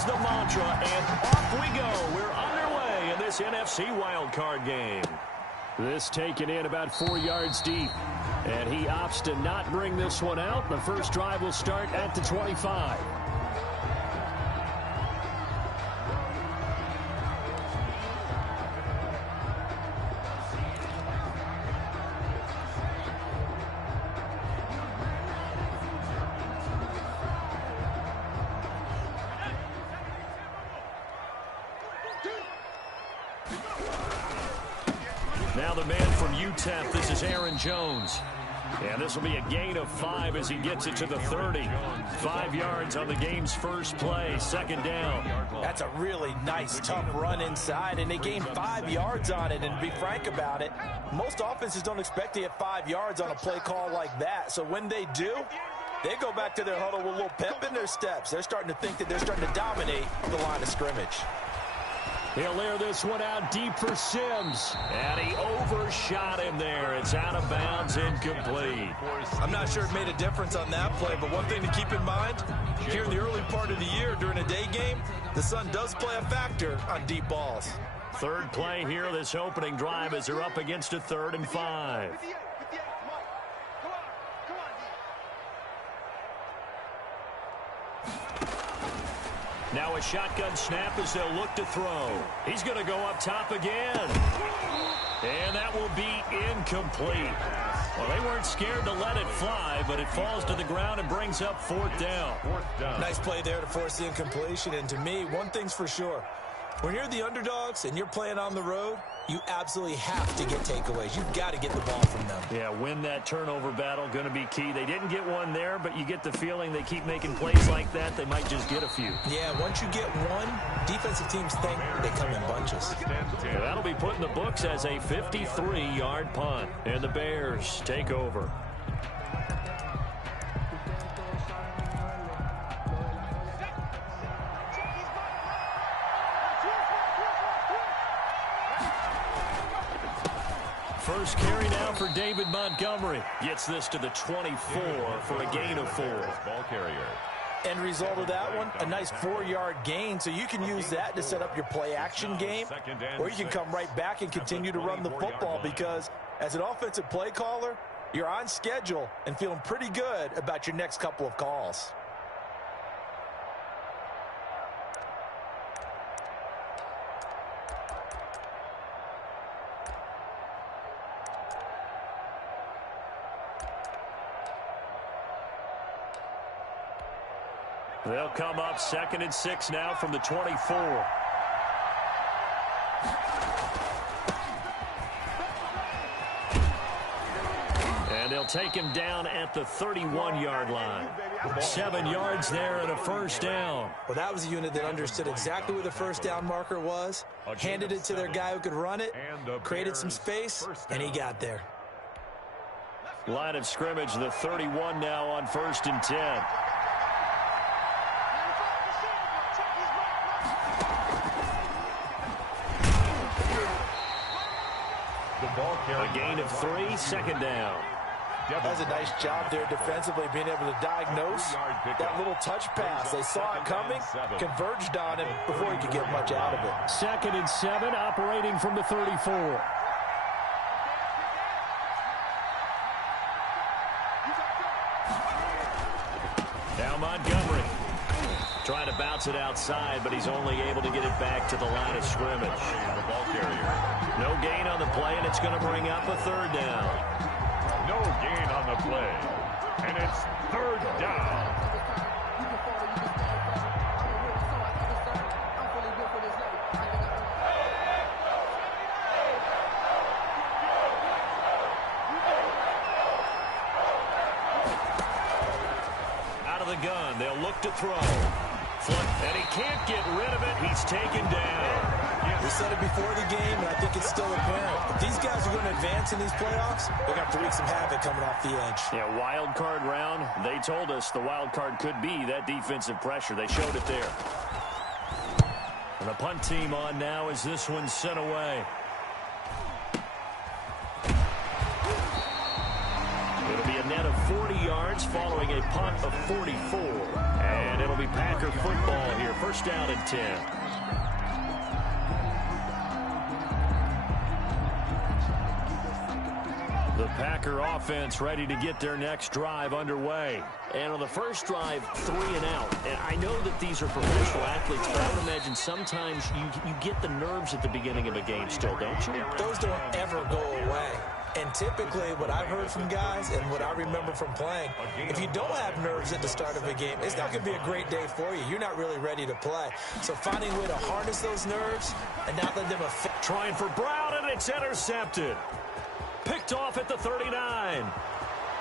is the mantra, and off we go. We're underway in this NFC wildcard game. This taken in about 4 yards deep. And he opts to not bring this one out. The first drive will start at the 25. Now the man from UTEP, this is Aaron Jones. And this will be a gain of 5 as he gets it to the 30. 5 yards on the game's first play, second down. That's a really nice, tough run inside, and they gained 5 yards on it. And to be frank about it, most offenses don't expect to get 5 yards on a play call like that. So when they do, they go back to their huddle with a little pep in their steps. They're starting to think that they're starting to dominate the line of scrimmage. He'll air this one out deep for Sims. And he overshot him there. It's out of bounds, incomplete. I'm not sure it made a difference on that play, but one thing to keep in mind, here in the early part of the year during a day game, the sun does play a factor on deep balls. Third play here, this opening drive as they're up against a 3rd and 5. Now a shotgun snap as they'll look to throw. He's going to go up top again. And that will be incomplete. Well, they weren't scared to let it fly, but it falls to the ground and brings up 4th down. Nice play there to force the incompletion. And to me, one thing's for sure. When you're the underdogs and you're playing on the road, you absolutely have to get takeaways. You've got to get the ball from them. Yeah, win that turnover battle, going to be key. They didn't get one there, but you get the feeling they keep making plays like that, they might just get a few. Yeah, once you get one, defensive teams think they come in bunches. Yeah, that'll be put in the books as a 53-yard punt. And the Bears take over. First carry now for David Montgomery. Gets this to the 24 for a gain of 4. Ball carrier. End result of that one, a nice 4-yard gain. So you can use that to set up your play-action game, or you can come right back and continue to run the football because as an offensive play caller, you're on schedule and feeling pretty good about your next couple of calls. They'll come up 2nd and 6 now from the 24. And they'll take him down at the 31-yard line. 7 yards there and a first down. Well, that was a unit that understood exactly where the first down marker was, handed it to their guy who could run it, created some space, and he got there. Line of scrimmage, the 31 now on 1st and 10. A gain of 3, 2nd down. That's a nice job there defensively, being able to diagnose that little touch pass. They saw it coming, converged on him before he could get much out of it. 2nd and 7, operating from the 34. Now Montgomery trying to bounce it outside, but he's only able to get it back to the line of scrimmage. The ball carrier. No gain on the play, and it's going to bring up a 3rd down. No gain on the play, and it's 3rd down. Out of the gun, they'll look to throw. And he can't get rid of it. He's taken down. We said it before the game, and I think it's still apparent. If these guys are going to advance in these playoffs, they're going to have to wreak some havoc coming off the edge. Yeah, wild card round. They told us the wild card could be that defensive pressure. They showed it there. And the punt team on now as this one's sent away. It'll be a net of 40 yards following a punt of 44. And it'll be Packer football here. First down and 10. The Packer offense ready to get their next drive underway. And on the first drive, 3 and out. And I know that these are professional athletes, but I would imagine sometimes you get the nerves at the beginning of a game still, don't you? Those don't ever go away. And typically what I've heard from guys and what I remember from playing, if you don't have nerves at the start of a game, it's not going to be a great day for you. You're not really ready to play. So finding a way to harness those nerves and not let them affect. Trying for Brown, and it's intercepted. Picked off at the 39.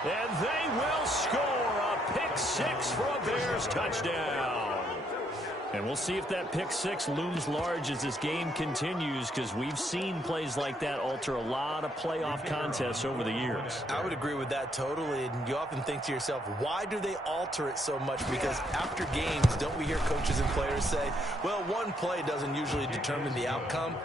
And they will score a pick six for a Bears touchdown. And we'll see if that pick six looms large as this game continues, because we've seen plays like that alter a lot of playoff contests over the years. I would agree with that totally. And you often think to yourself, why do they alter it so much? Because after games, don't we hear coaches and players say, well, one play doesn't usually determine the outcome?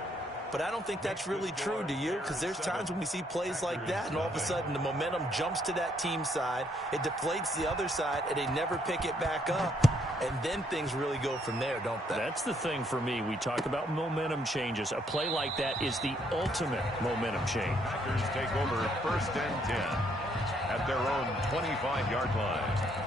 But I don't think that's really true, do you? Because there's times when we see plays like that, and all of a sudden the momentum jumps to that team side, it deflates the other side, and they never pick it back up. And then things really go from there, don't they? That's the thing for me. We talk about momentum changes. A play like that is the ultimate momentum change. Packers take over first and 10 at their own 25-yard line.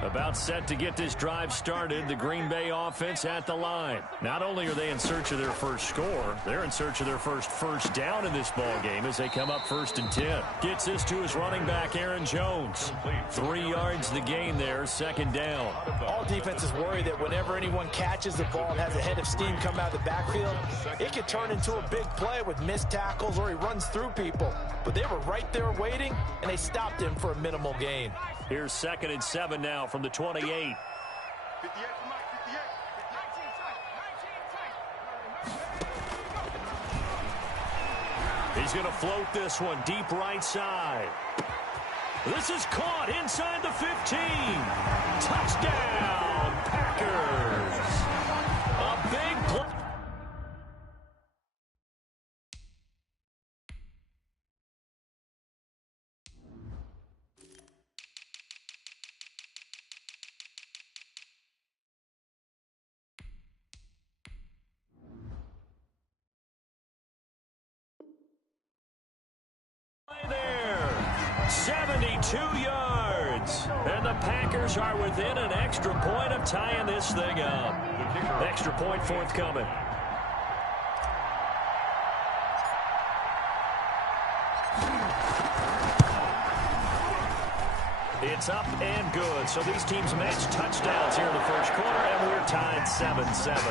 About set to get this drive started, the Green Bay offense at the line. Not only are they in search of their first score, they're in search of their first down in this ball game as they come up first and 10. Gets this to his running back, Aaron Jones. 3 yards the gain there, second down. All defenses worry that whenever anyone catches the ball and has a head of steam come out of the backfield, it could turn into a big play with missed tackles or he runs through people. But they were right there waiting, and they stopped him for a minimal gain. Here's 2nd and 7 now from the 28. He's going to float this one deep right side. This is caught inside the 15. Touchdown, Packers. A big play. There, 72 yards, and the Packers are within an extra point of tying this thing up. Extra point forthcoming. It's up and good. So these teams match touchdowns here in the first quarter, and we're tied 7-7.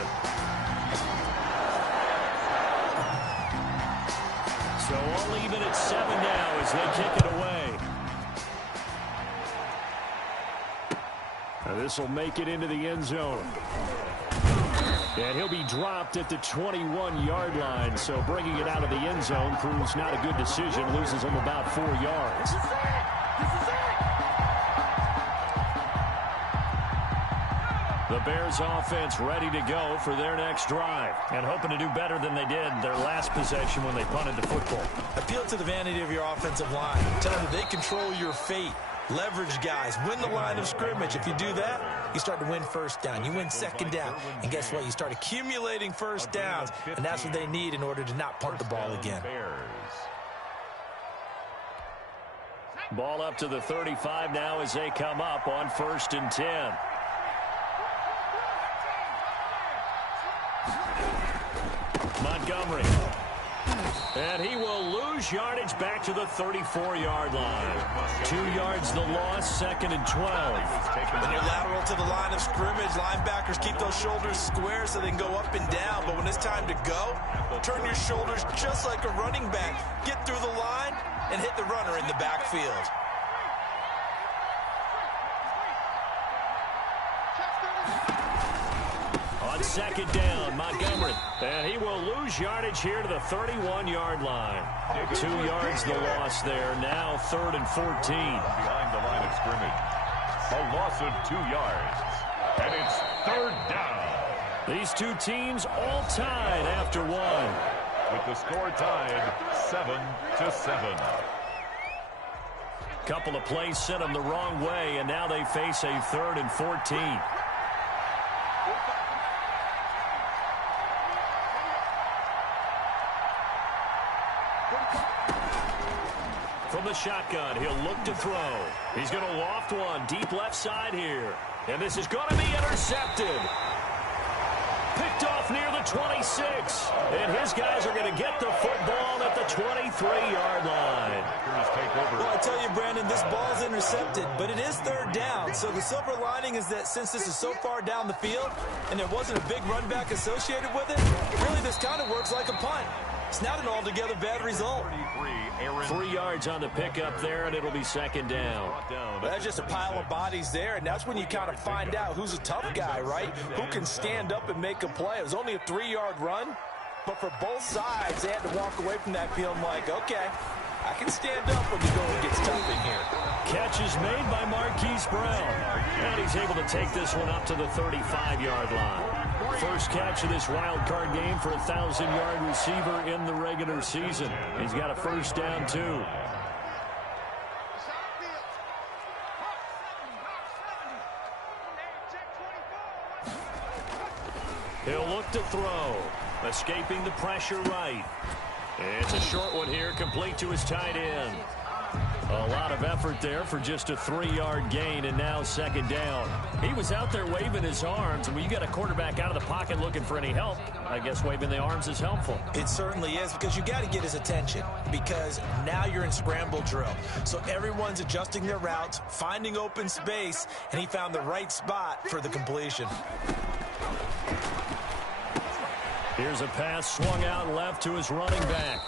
So all even at 7 now as they kick it away. Now this will make it into the end zone. And he'll be dropped at the 21-yard line. So bringing it out of the end zone proves not a good decision. Loses him about 4 yards. The Bears offense ready to go for their next drive and hoping to do better than they did their last possession when they punted the football. Appeal to the vanity of your offensive line. Tell them that they control your fate. Leverage guys. Win the line of scrimmage. If you do that, you start to win first down. You win second down. And guess what? You start accumulating first downs. And that's what they need in order to not punt the ball again. Ball up to the 35 now as they come up on 1st and 10. Montgomery. And he will lose yardage back to the 34-yard line. 2 yards the loss, 2nd and 12. When you're lateral to the line of scrimmage, linebackers keep those shoulders square so they can go up and down. But when it's time to go, turn your shoulders just like a running back. Get through the line and hit the runner in the backfield. On 2nd down, Montgomery. And he will lose yardage here to the 31-yard line. 2 yards the loss there. Now 3rd and 14. Behind the line of scrimmage. A loss of 2 yards. And it's 3rd down. These two teams all tied after one. With the score tied 7-7. Couple of plays sent them the wrong way, and now they face a 3rd and 14. From the shotgun, he'll look to throw. He's going to loft one deep left side here. And this is going to be intercepted. Picked off near the 26. And his guys are going to get the football at the 23-yard line. Well, I tell you, Brandon, this ball's intercepted, but it is 3rd down. So the silver lining is that since this is so far down the field and there wasn't a big run back associated with it, really this kind of works like a punt. It's not an altogether bad result. 3 yards on the pickup there, and it'll be 2nd down. That's just a pile of bodies there, and that's when you kind of find out who's a tough guy, right? Who can stand up and make a play. It was only a 3-yard run, but for both sides, they had to walk away from that feeling like, okay, I can stand up when the going gets tough in here. Catch is made by Marquise Brown, and he's able to take this one up to the 35-yard line. First catch of this wild card game for a 1,000-yard receiver in the regular season. He's got a 1st down, too. He'll look to throw. Escaping the pressure right. It's a short one here, complete to his tight end. A lot of effort there for just a 3-yard gain, and now 2nd down. He was out there waving his arms, and when you got a quarterback out of the pocket looking for any help, I guess waving the arms is helpful. It certainly is, because you got to get his attention, because now you're in scramble drill. So everyone's adjusting their routes, finding open space, and he found the right spot for the completion. Here's a pass swung out left to his running back.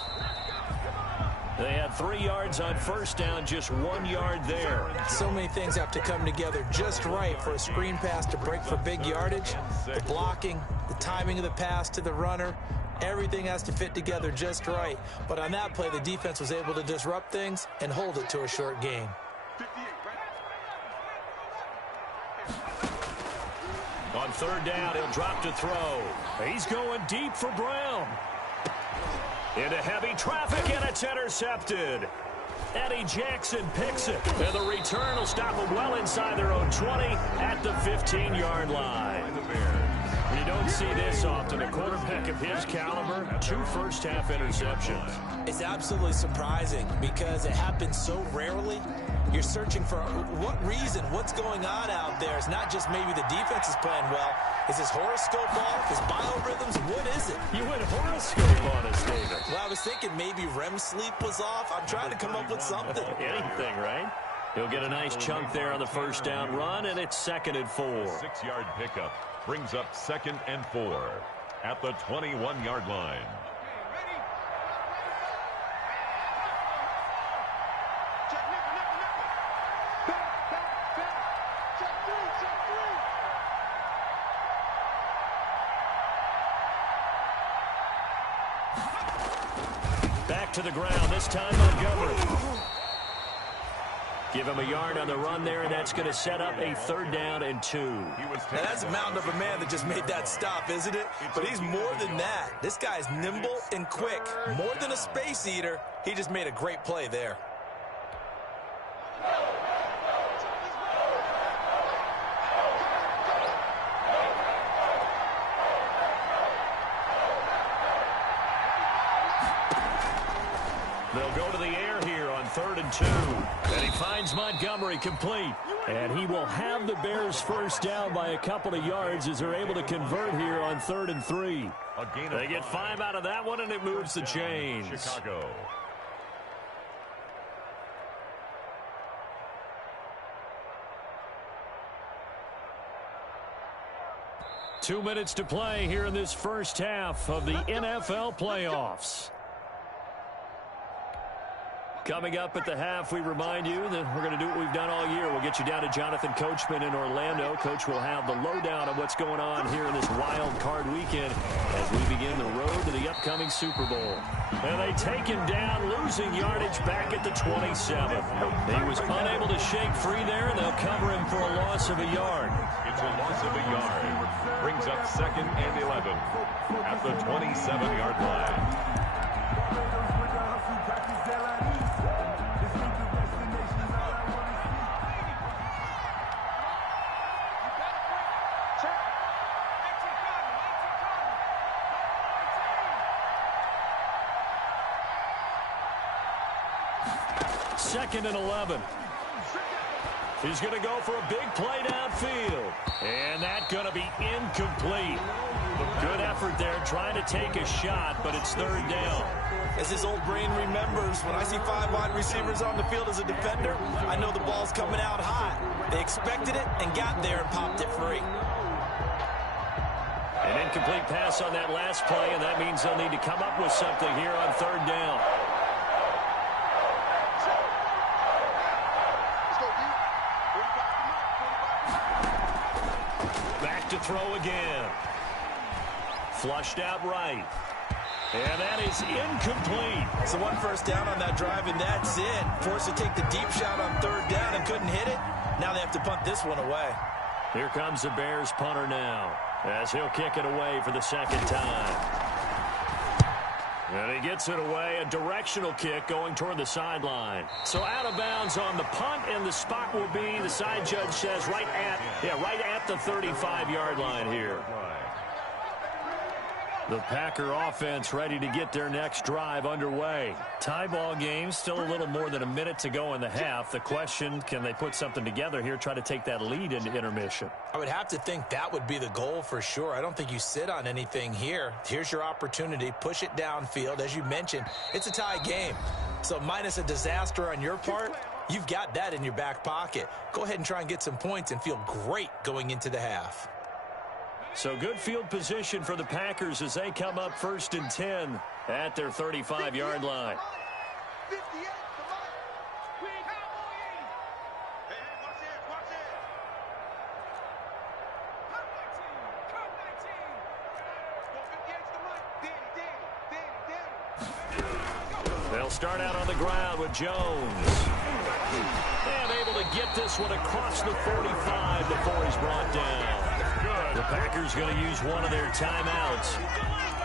They had 3 yards on 1st down, just 1 yard there. So many things have to come together just right for a screen pass to break for big yardage. The blocking, the timing of the pass to the runner, everything has to fit together just right. But on that play, the defense was able to disrupt things and hold it to a short gain. On 3rd down, he'll drop to throw. He's going deep for Brown. Into heavy traffic, and it's intercepted. Eddie Jackson picks it. And the return will stop them well inside their own 20 at the 15-yard line. You don't see this often. A quarterback of his caliber, 2 first-half interceptions. It's absolutely surprising because it happens so rarely. You're searching for what reason, what's going on out there. It's not just maybe the defense is playing well. Is his horoscope off? His biorhythms? What is it? You went horoscope on us, David. Well, I was thinking maybe REM sleep was off. I'm trying to come up with something. Anything, right? He'll get a nice chunk there on the 1st down run, and it's 2nd and 4. 6-yard pickup brings up 2nd and 4 at the 21-yard line. Back to the ground, this time Montgomery. Give him a yard on the run there, and that's going to set up a 3rd down and 2. Now that's a mountain of a man that just made that stop, isn't it? But he's more than that. This guy's nimble and quick. More than a space eater, he just made a great play there. They'll go to the air here on 3rd and 2. And he finds Montgomery complete. And he will have the Bears 1st down by a couple of yards as they're able to convert here on 3rd and 3. They get 5 out of that one, and it moves the chains. Chicago. Two minutes to play here in this first half of the NFL playoffs. Coming up at the half, we remind you that we're going to do what we've done all year. We'll get you down to Jonathan Coachman in Orlando. Coach will have the lowdown of what's going on here in this wild card weekend as we begin the road to the upcoming Super Bowl. And they take him down, losing yardage back at the 27. He was unable to shake free there, and they'll cover him for a loss of a yard. It's a loss of a yard. Brings up 2nd and 11 at the 27-yard line. Second and 11. He's going to go for a big play downfield. And that's going to be incomplete. Good effort there trying to take a shot, but it's 3rd down. As his old brain remembers, when I see 5 wide receivers on the field as a defender, I know the ball's coming out hot. They expected it and got there and popped it free. An incomplete pass on that last play, and that means they'll need to come up with something here on 3rd down. To throw again. Flushed out right. And that is incomplete. So 1 first down on that drive, and that's it. Forced to take the deep shot on 3rd down and couldn't hit it. Now they have to punt this one away. Here comes the Bears punter now, as he'll kick it away for the 2nd time. And he gets it away, a directional kick going toward the sideline. So out of bounds on the punt, and the spot will be, the side judge says, right at the 35-yard line here. The Packer offense ready to get their next drive underway. Tie ball game, still a little more than a minute to go in the half. The question, can they put something together here, try to take that lead into intermission? I would have to think that would be the goal for sure. I don't think you sit on anything here. Here's your opportunity. Push it downfield. As you mentioned, it's a tie game. So minus a disaster on your part, you've got that in your back pocket. Go ahead and try and get some points and feel great going into the half. So good field position for the Packers as they come up 1st and 10 at their 35-yard line. They'll start out on the ground with Jones. And able to get this one across the 45 before he's brought down. The Packers going to use one of their timeouts.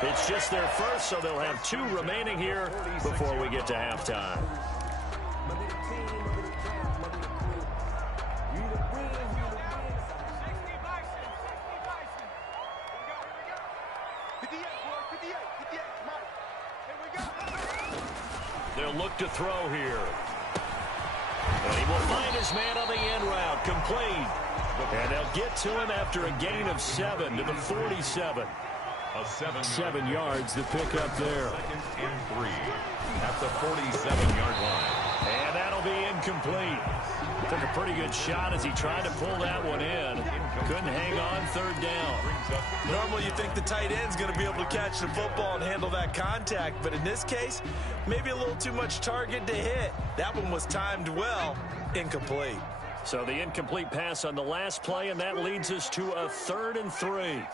It's just their first, so they'll have 2 remaining here before we get to halftime. They'll look to throw here. And he will find his man on the end route, complete. And they'll get to him after a gain of 7 to the 47. 7 yards to pick up there. 2nd and 3 at the 47-yard line. And that'll be incomplete. Took a pretty good shot as he tried to pull that one in. Couldn't hang on 3rd down. Normally you think the tight end's going to be able to catch the football and handle that contact, but in this case, maybe a little too much target to hit. That one was timed well. Incomplete. So the incomplete pass on the last play, and that leads us to a 3rd and 3.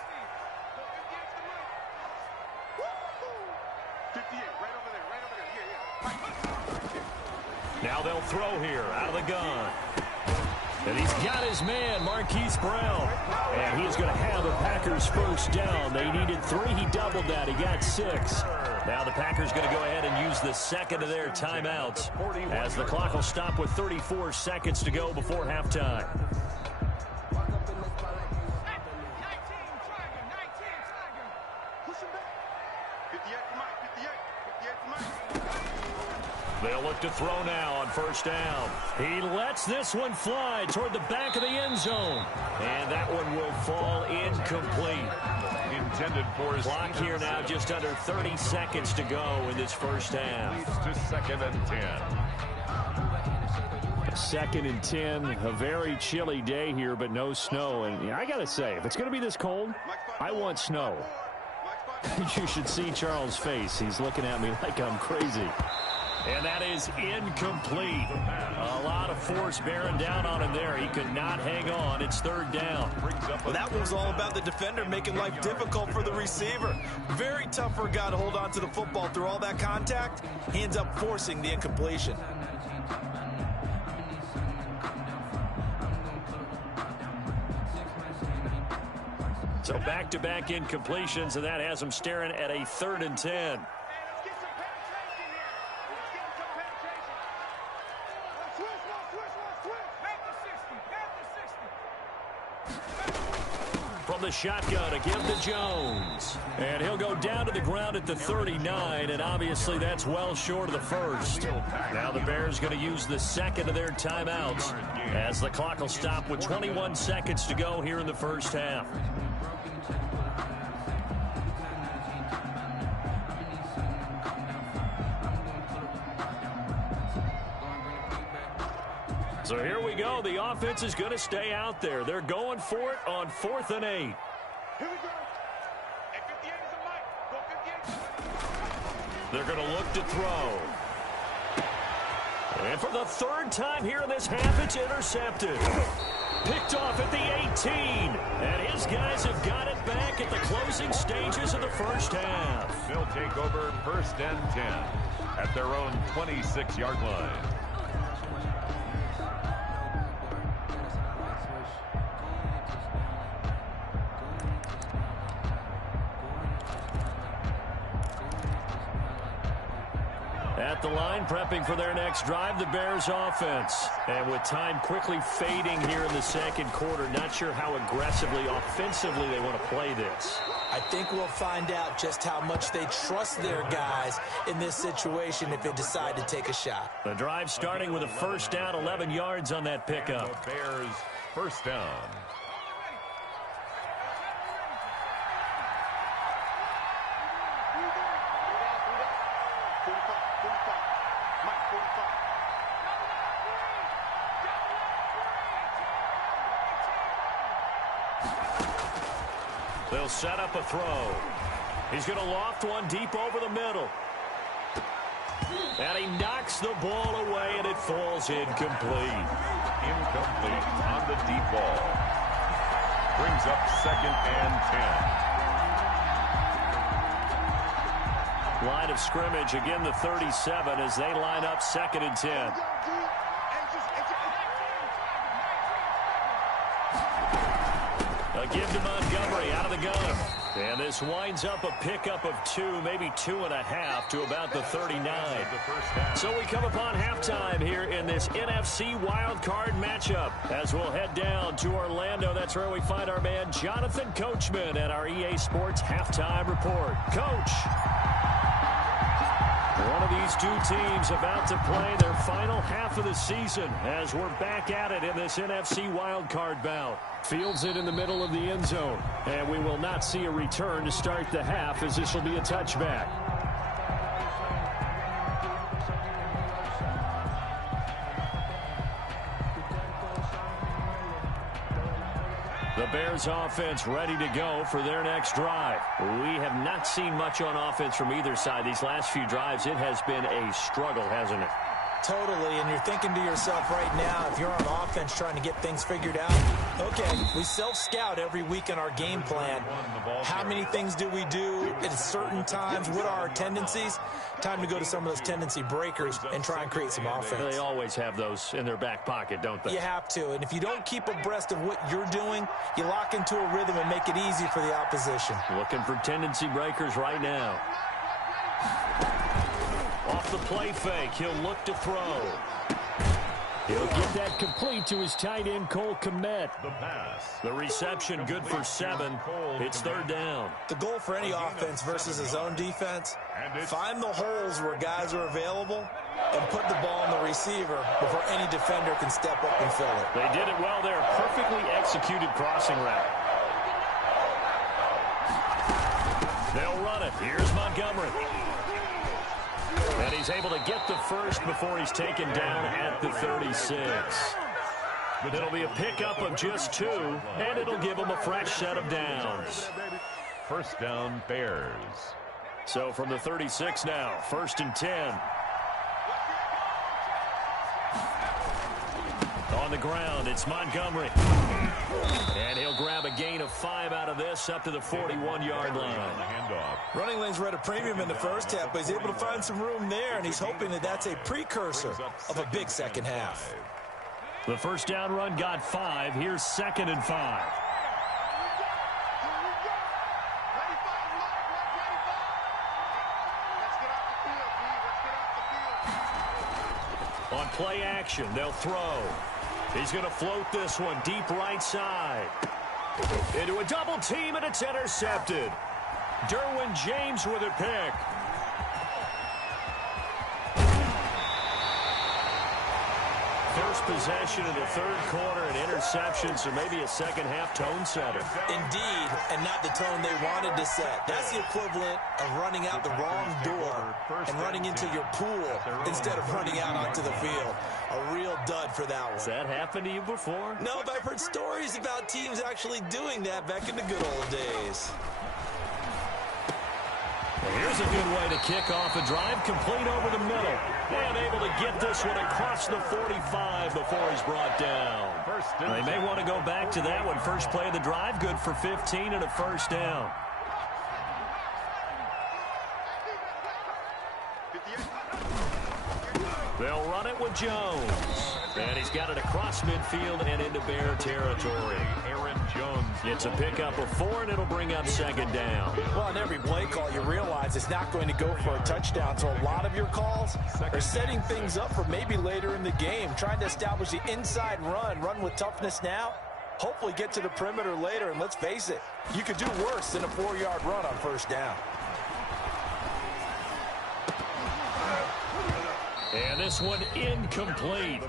Now they'll throw here out of the gun. And he's got his man, Marquise Brown. And he's going to have the Packers 1st down. They needed 3. He doubled that. He got 6. Now the Packers going to go ahead and use the 2nd of their timeouts as the clock will stop with 34 seconds to go before halftime. They'll look to throw now on 1st down. He lets this one fly toward the back of the end zone. And that one will fall incomplete. Intended for his clock here now, just under 30 seconds to go in this 1st half. To 2nd and 10. 2nd and 10, a very chilly day here, but no snow. And I got to say, if it's going to be this cold, I want snow. You should see Charles' face. He's looking at me like I'm crazy. And that is incomplete. A lot of force bearing down on him there. He could not hang on. It's third down. Well, that one was all about the defender making life difficult for the receiver. Very tough for a guy to hold on to the football through all that contact. He ends up forcing the incompletion. So back-to-back incompletions, and that has him staring at a 3rd and 10. From the shotgun, a give to Jones. And he'll go down to the ground at the 39, and obviously that's well short of the first. Now the Bears going to use the second of their timeouts as the clock will stop with 21 seconds to go here in the first half. So here we go. The offense is going to stay out there. They're going for it on 4th and 8. Here we go. At 58 is a mic. Go 58. They're going to look to throw. And for the 3rd time here in this half, it's intercepted. Picked off at the 18. And his guys have got it back at the closing stages of the first half. They'll take over 1st and 10 at their own 26-yard line. At the line, prepping for their next drive, the Bears offense. And with time quickly fading here in the second quarter, not sure how aggressively, offensively they want to play this. I think we'll find out just how much they trust their guys in this situation if they decide to take a shot. The drive starting with a first down, 11 yards on that pickup. The Bears first down. They'll set up a throw. He's going to loft one deep over the middle. And he knocks the ball away, and it falls incomplete. Incomplete on the deep ball. Brings up 2nd and 10. Line of scrimmage, again the 37 as they line up 2nd and 10. A give to Montgomery out of the gun. And this winds up a pickup of 2, maybe 2.5 to about the 39. So we come upon halftime here in this NFC wildcard matchup as we'll head down to Orlando. That's where we find our man Jonathan Coachman at our EA Sports Halftime Report. Coach. One of these two teams about to play their final half of the season as we're back at it in this NFC wildcard bout. Fields it in the middle of the end zone, and we will not see a return to start the half as this will be a touchback. The Bears offense ready to go for their next drive. We have not seen much on offense from either side. These last few drives, it has been a struggle, hasn't it? Totally, and you're thinking to yourself right now, if you're on offense trying to get things figured out, okay, we self-scout every week in our game plan. How many things do we do at certain times? What are our tendencies? Time to go to some of those tendency breakers and try and create some offense. They always have those in their back pocket, don't they? You have to, and if you don't keep abreast of what you're doing, you lock into a rhythm and make it easy for the opposition. Looking for tendency breakers right now. Off the play fake, he'll look to throw. He'll get that complete to his tight end, Cole Kmet. The pass. The reception good for 7. It's 3rd down. The goal for any offense versus a zone defense, find the holes where guys are available and put the ball on the receiver before any defender can step up and fill it. They did it well there. Perfectly executed crossing route. They'll run it. Here's Montgomery. And he's able to get the first before he's taken down at the 36. It'll be a pickup of just 2, and it'll give him a fresh set of downs. First down, Bears. So from the 36 now, 1st and 10. On the ground, it's Montgomery. And he'll grab a gain of 5 out of this up to the 41-yard line. Running lanes were at a premium in the first half, but he's able to find some room there, and he's hoping that that's a precursor of a big second half. The first down run got 5. Here's 2nd and 5. On play action, they'll throw. He's going to float this one deep right side. Into a double team, and it's intercepted. Derwin James with a pick. First possession of the third quarter, an interception, so maybe a second-half tone setter. Indeed, and not the tone they wanted to set. That's the equivalent of running out the wrong door and running into your pool instead of running out onto the field. A real dud for that one. Has that happened to you before? No, but I've heard stories about teams actually doing that back in the good old days. Well, here's a good way to kick off a drive, complete over the middle. And able to get this one across the 45 before he's brought down. They may want to go back to that one. First play of the drive, good for 15 and a first down. They'll run it with Jones. And he's got it across midfield and into Bear territory. Aaron Jones. It's a pickup of 4, and it'll bring up 2nd down. Well, on every play call, you realize it's not going to go for a touchdown. So a lot of your calls are setting things up for maybe later in the game, trying to establish the inside run with toughness now, hopefully get to the perimeter later. And let's face it, you could do worse than a 4-yard run on first down. And this one incomplete.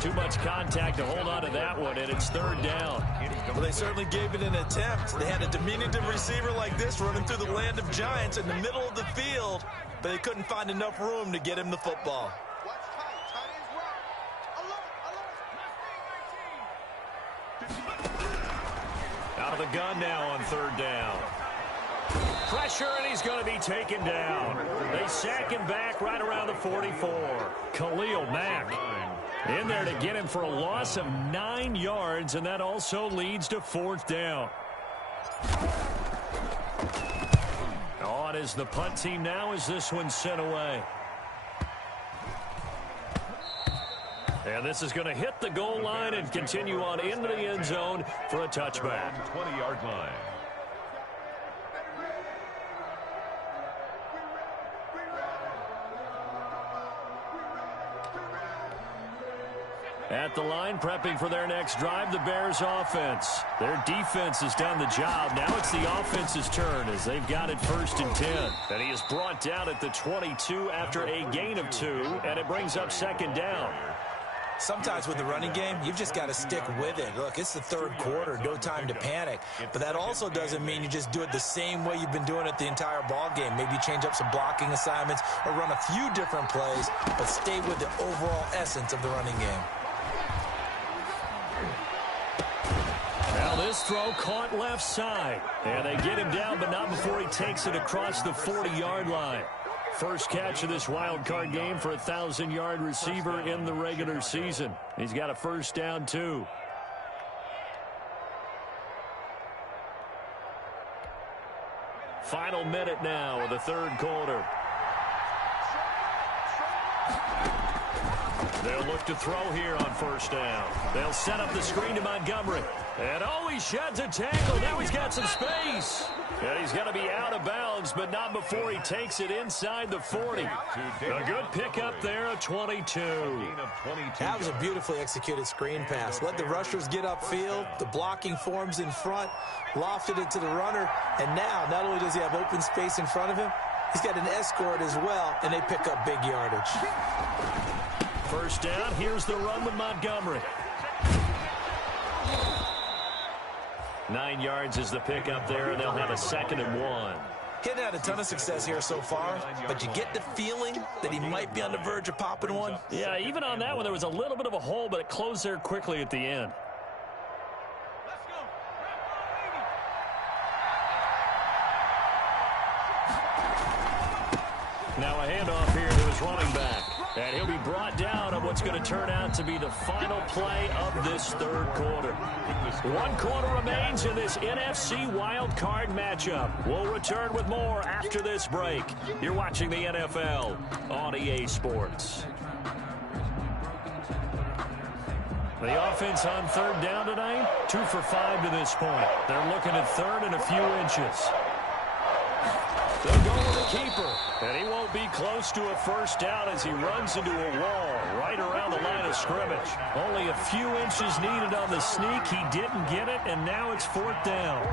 Too much contact to hold on to that one, and it's 3rd down. Well, they certainly gave it an attempt. They had a diminutive receiver like this running through the land of giants in the middle of the field, but they couldn't find enough room to get him the football. Out of the gun now on 3rd down. Pressure, and he's going to be taken down. They sack him back right around the 44. Khalil Mack in there to get him for a loss of 9 yards, and that also leads to 4th down. On is the punt team now as this one's sent away. And this is going to hit the goal line and continue on into the end zone for a touchback. 20-yard line. At the line, prepping for their next drive, the Bears offense. Their defense has done the job. Now it's the offense's turn as they've got it 1st and 10. And he is brought down at the 22 after a gain of 2, and it brings up 2nd down. Sometimes with the running game, you've just got to stick with it. Look, it's the 3rd quarter, no time to panic. But that also doesn't mean you just do it the same way you've been doing it the entire ball game. Maybe change up some blocking assignments or run a few different plays, but stay with the overall essence of the running game. Now this throw caught left side. And they get him down, but not before he takes it across the 40-yard line. First catch of this wild card game for a 1,000-yard receiver in the regular season. He's got a first down, too. Final minute now of the 3rd quarter. They'll look to throw here on first down. They'll set up the screen to Montgomery. And oh, he sheds a tackle. Now he's got some space. And he's going to be out of bounds, but not before he takes it inside the 40. A good pickup there, a 22. That was a beautifully executed screen pass. Let the rushers get upfield. The blocking forms in front. Lofted it to the runner. And now, not only does he have open space in front of him, he's got an escort as well, and they pick up big yardage. First down, here's the run with Montgomery. 9 yards is the pickup there, and they'll have a 2nd and 1. He hasn't had a ton of success here so far, but you get the feeling that he might be on the verge of popping one. Yeah, even on that one, there was a little bit of a hole, but it closed there quickly at the end. Now a handoff here to his running back. And he'll be brought down on what's going to turn out to be the final play of this third quarter. 1 quarter remains in this NFC Wild Card matchup. We'll return with more after this break. You're watching the NFL on EA Sports. The offense on third down tonight, 2 for 5 to this point. They're looking at third and a few inches. They'll go with the keeper, and he won't be close to a first down as he runs into a wall right around the line of scrimmage. Only a few inches needed on the sneak. He didn't get it, and now it's 4th down.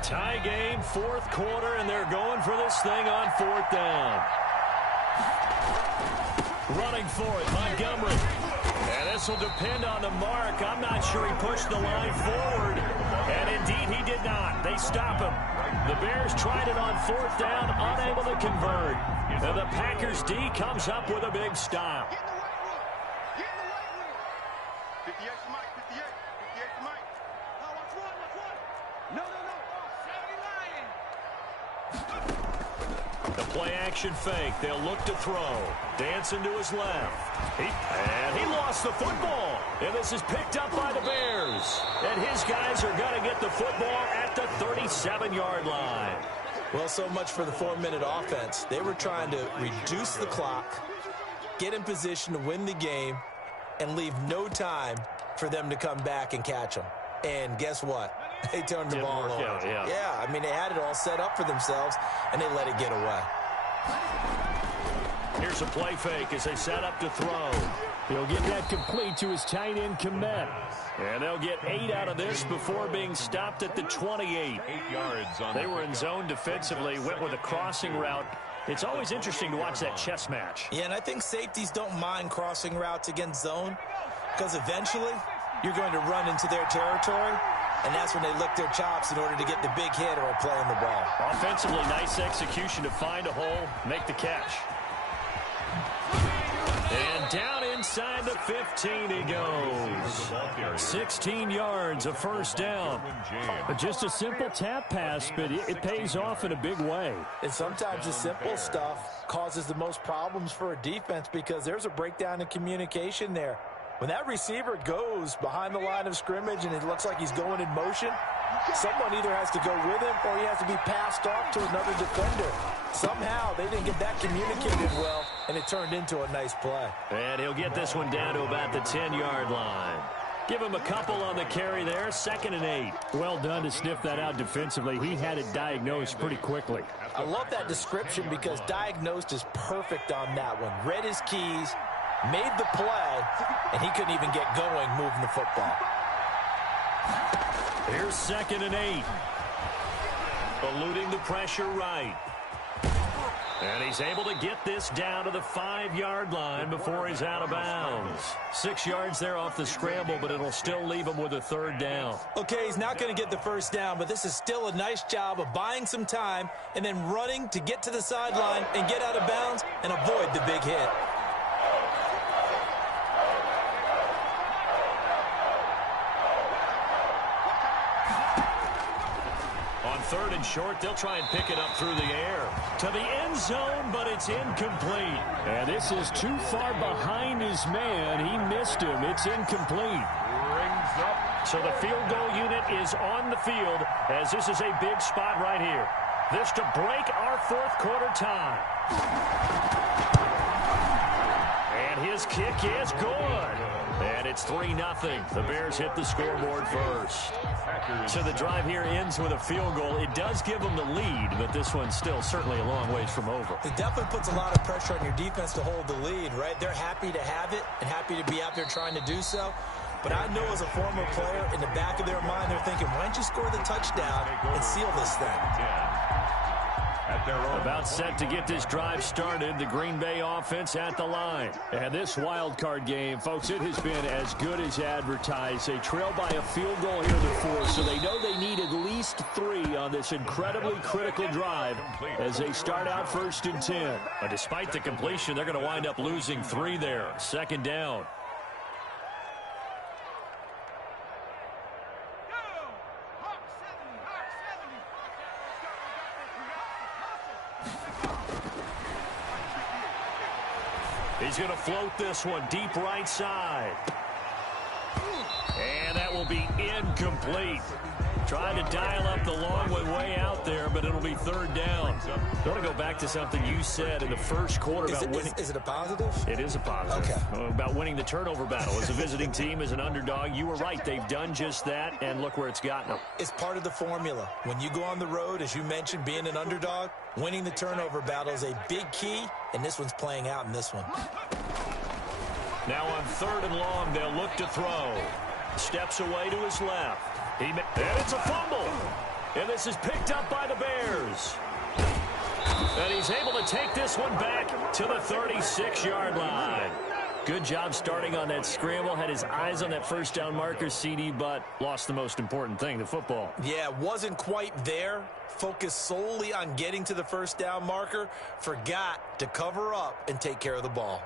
Tie game, 4th quarter, and they're going for this thing on 4th down. Running for it, Montgomery. And this will depend on the mark. I'm not sure he pushed the line forward. And indeed, he did not. They stop him. The Bears tried it on 4th down, unable to convert. And the Packers D comes up with a big stop. Get in the right room. Get in the right room. 58 to Mike, 58. 58 to Mike. Now watch one, watch one. No. The play-action fake. They'll look to throw. Dancing to his left. And he lost the football. And this is picked up by the Bears. And his guys are going to get the football at the 37-yard line. Well, so much for the 4-minute offense. They were trying to reduce the clock, get in position to win the game, and leave no time for them to come back and catch them. And guess what? They turned the ball over. Yeah, I mean, they had it all set up for themselves, and they let it get away. Here's a play fake as they set up to throw. He'll get that complete to his tight end, Kmet. And they'll get 8 out of this before being stopped at the 28. 8 yards on They were in zone defensively, went with a crossing route. It's always interesting to watch that chess match. Yeah, and I think safeties don't mind crossing routes against zone because eventually you're going to run into their territory, and that's when they lick their chops in order to get the big hit or play on the ball. Offensively, nice execution to find a hole, make the catch. And down inside the 15 he goes. 16 yards, a first down. Just a simple tap pass, but it pays off in a big way. And sometimes the simple stuff causes the most problems for a defense because there's a breakdown in communication there. When that receiver goes behind the line of scrimmage and it looks like he's going in motion, someone either has to go with him or he has to be passed off to another defender. Somehow they didn't get that communicated well, and it turned into a nice play. And he'll get this one down to about the 10-yard line. Give him a couple on the carry there, 2nd and 8. Well done to sniff that out defensively. He had it diagnosed pretty quickly. I love that description because diagnosed is perfect on that one. Read his keys, made the play, and he couldn't even get going moving the football. Here's 2nd and 8. Eluding the pressure right. And he's able to get this down to the 5-yard line before he's out of bounds. 6 yards there off the scramble, but it'll still leave him with a 3rd down. Okay, he's not going to get the first down, but this is still a nice job of buying some time and then running to get to the sideline and get out of bounds and avoid the big hit. On 3rd and short, they'll try and pick it up through the air. To the end zone, but it's incomplete. And this is too far behind his man. He missed him. It's incomplete. Rings up. So the field goal unit is on the field as this is a big spot right here. This to break our 4th quarter tie. And his kick is good. And it's 3-0. The Bears hit the scoreboard first. So the drive here ends with a field goal. It does give them the lead, but this one's still certainly a long ways from over. It definitely puts a lot of pressure on your defense to hold the lead, right? They're happy to have it and happy to be out there trying to do so. But I know as a former player, in the back of their mind, they're thinking, why don't you score the touchdown and seal this thing? at their own. About set to get this drive started, the Green Bay offense at the line. And this wild card game, folks, it has been as good as advertised. They trail by a field goal here in the fourth, so they know they need at least 3 on this incredibly critical drive as they start out 1st and 10. But despite the completion, they're going to wind up losing 3 there. 2nd down. He's going to float this one deep right side. And that will be incomplete. Trying to dial up the long one way out there, but it'll be 3rd down. I want to go back to something you said in the first quarter about winning. Is it a positive? It is a positive. Okay. About winning the turnover battle. As a visiting team, as an underdog, you were right. They've done just that, and look where it's gotten them. It's part of the formula. When you go on the road, as you mentioned, being an underdog, winning the turnover battle is a big key, and this one's playing out in this one. Now on 3rd and long, they'll look to throw. Steps away to his left. And it's a fumble. And this is picked up by the Bears. And he's able to take this one back to the 36-yard line. Good job starting on that scramble. Had his eyes on that 1st down marker, CD, but lost the most important thing, the football. Yeah, wasn't quite there. Focused solely on getting to the 1st down marker. Forgot to cover up and take care of the ball.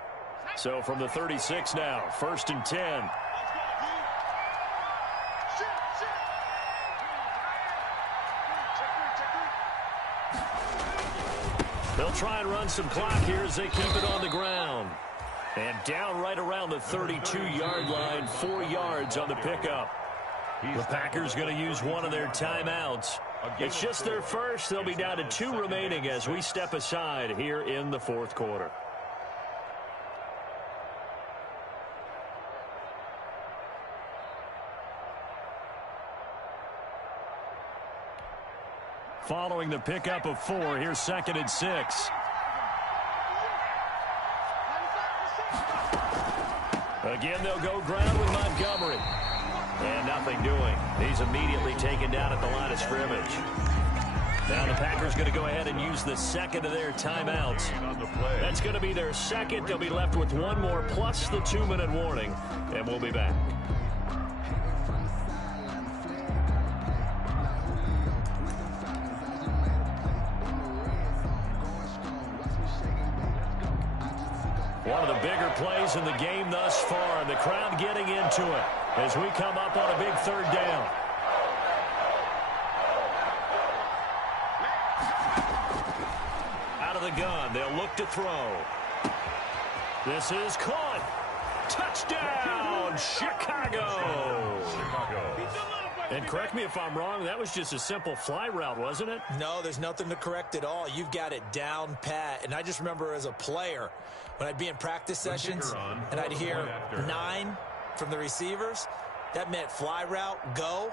So from the 36 now, 1st and 10. They'll try and run some clock here as they keep it on the ground. And down right around the 32-yard line, 4 yards on the pickup. The Packers going to use one of their timeouts. It's just their first. They'll be down to 2 remaining as we step aside here in the 4th quarter. Following the pickup of 4, here's 2nd and 6. Again, they'll go ground with Montgomery. And nothing doing. He's immediately taken down at the line of scrimmage. Now the Packers going to go ahead and use the 2nd of their timeouts. That's going to be their 2nd. They'll be left with 1 more plus the 2-minute warning. And we'll be back. One of the bigger plays in the game thus far, and the crowd getting into it as we come up on a big 3rd down. Out of the gun, they'll look to throw. This is caught. Touchdown, Chicago. And correct me if I'm wrong, that was just a simple fly route, wasn't it? No, there's nothing to correct at all. You've got it down pat. And I just remember as a player, when I'd be in practice sessions and I'd hear 9 from the receivers, that meant fly route, go.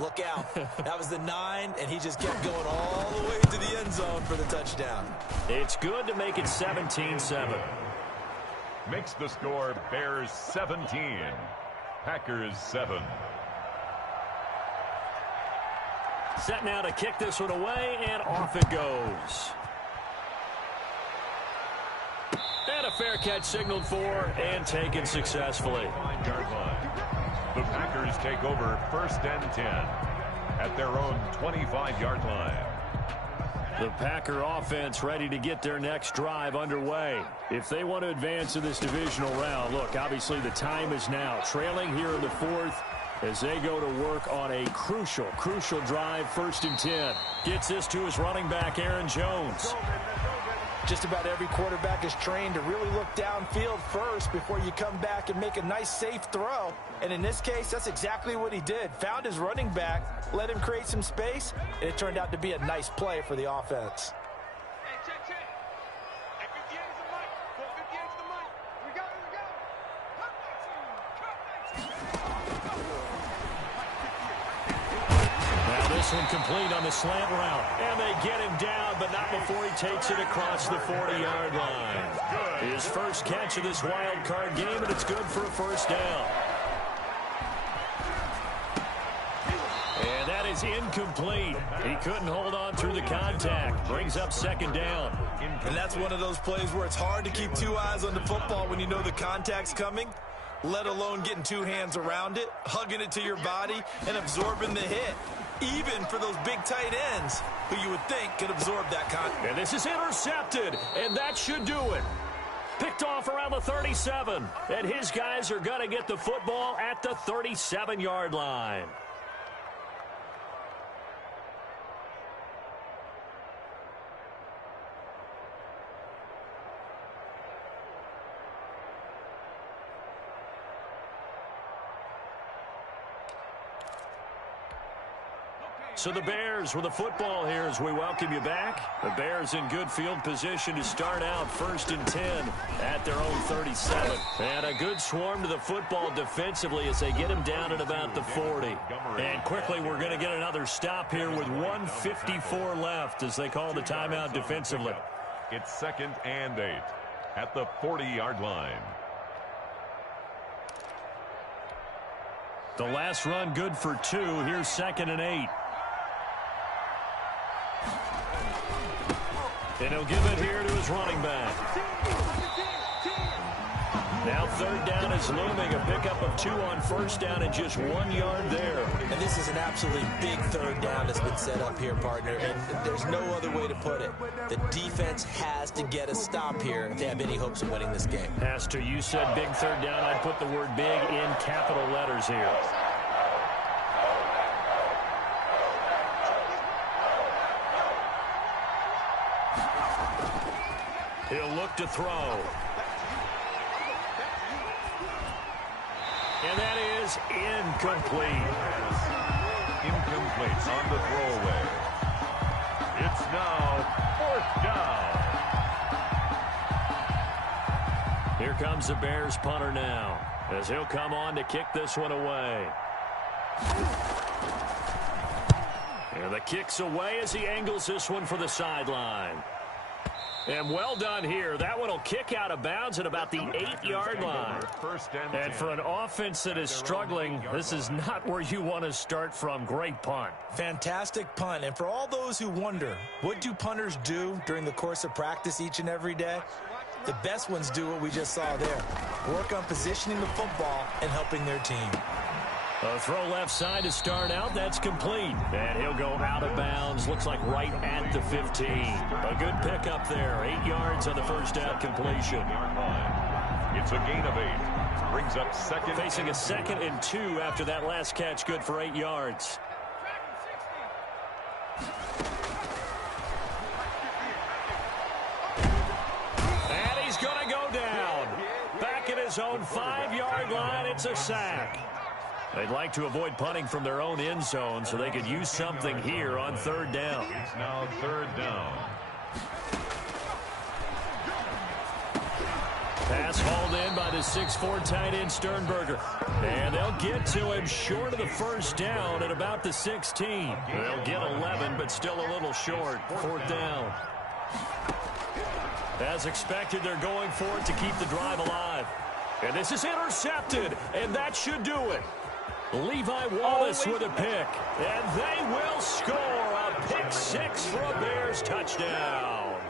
Look out. That was the 9, and he just kept going all the way to the end zone for the touchdown. It's good to make it 17-7. Makes the score Bears 17, Packers 7. Set now to kick this one away, and off it goes. And a fair catch signaled for and taken successfully. 5-yard line. The Packers take over 1st and 10 at their own 25-yard line. The Packer offense ready to get their next drive underway. If they want to advance in this divisional round, look, obviously the time is now. Trailing here in the 4th as they go to work on a crucial drive, 1st and 10. Gets this to his running back, Aaron Jones. Just about every quarterback is trained to really look downfield first before you come back and make a nice, safe throw. And in this case, that's exactly what he did. Found his running back, let him create some space, and it turned out to be a nice play for the offense. Hey, check. Hey, 58 is the mic. 458 is the mic. We go. Now this one complete on the slant route. And they get him down, but not before he takes it across the 40-yard line. His first catch of this wild card game, and it's good for a 1st down. And that is is incomplete. He couldn't hold on through the contact. Brings up second down. And that's one of those plays where it's hard to keep two eyes on the football when you know the contact's coming, let alone getting two hands around it, hugging it to your body, and absorbing the hit. Even for those big tight ends who you would think could absorb that contact. And this is intercepted, and that should do it. Picked off around the 37, and his guys are going to get the football at the 37-yard line. So the Bears with the football here as we welcome you back. The Bears in good field position to start out 1st and 10 at their own 37. And a good swarm to the football defensively as they get him down at about the 40. And quickly we're going to get another stop here with 1:54 left as they call the timeout defensively. It's 2nd and 8 at the 40-yard line. The last run good for 2. Here's 2nd and 8. And he'll give it here to his running back. Now 3rd down is looming. A pickup of 2 on 1st down and just 1 yard there. And this is an absolutely big 3rd down that's been set up here, partner. And there's no other way to put it. The defense has to get a stop here if they have any hopes of winning this game. Pastor, you said big 3rd down. I'd put the word big in capital letters here. He'll look to throw. And that is incomplete. Incomplete on the throwaway. It's now 4th down. Here comes the Bears punter now as he'll come on to kick this one away. And the kick's away as he angles this one for the sideline. And well done here. That one will kick out of bounds at about the 8-yard line. And for an offense that is struggling, this is not where you want to start from. Great punt. Fantastic punt. And for all those who wonder, what do punters do during the course of practice each and every day? The best ones do what we just saw there. Work on positioning the football and helping their team. A throw left side to start out. That's complete. And he'll go out of bounds. Looks like right at the 15. A good pickup there. 8 yards on the first down completion. It's a gain of 8. Brings up 2nd. Facing a 2nd and 2 after that last catch. Good for 8 yards. And he's going to go down. Back at his own 5-yard line. It's a sack. They'd like to avoid punting from their own end zone so they could use something here on 3rd down. It's now 3rd down. Pass hauled in by the 6'4" tight end Sternberger. And they'll get to him short of the 1st down at about the 16. They'll get 11, but still a little short. 4th down. As expected, they're going for it to keep the drive alive. And this is intercepted, and that should do it. Levi Wallace with a pick, and they will score a pick 6 for a Bears touchdown.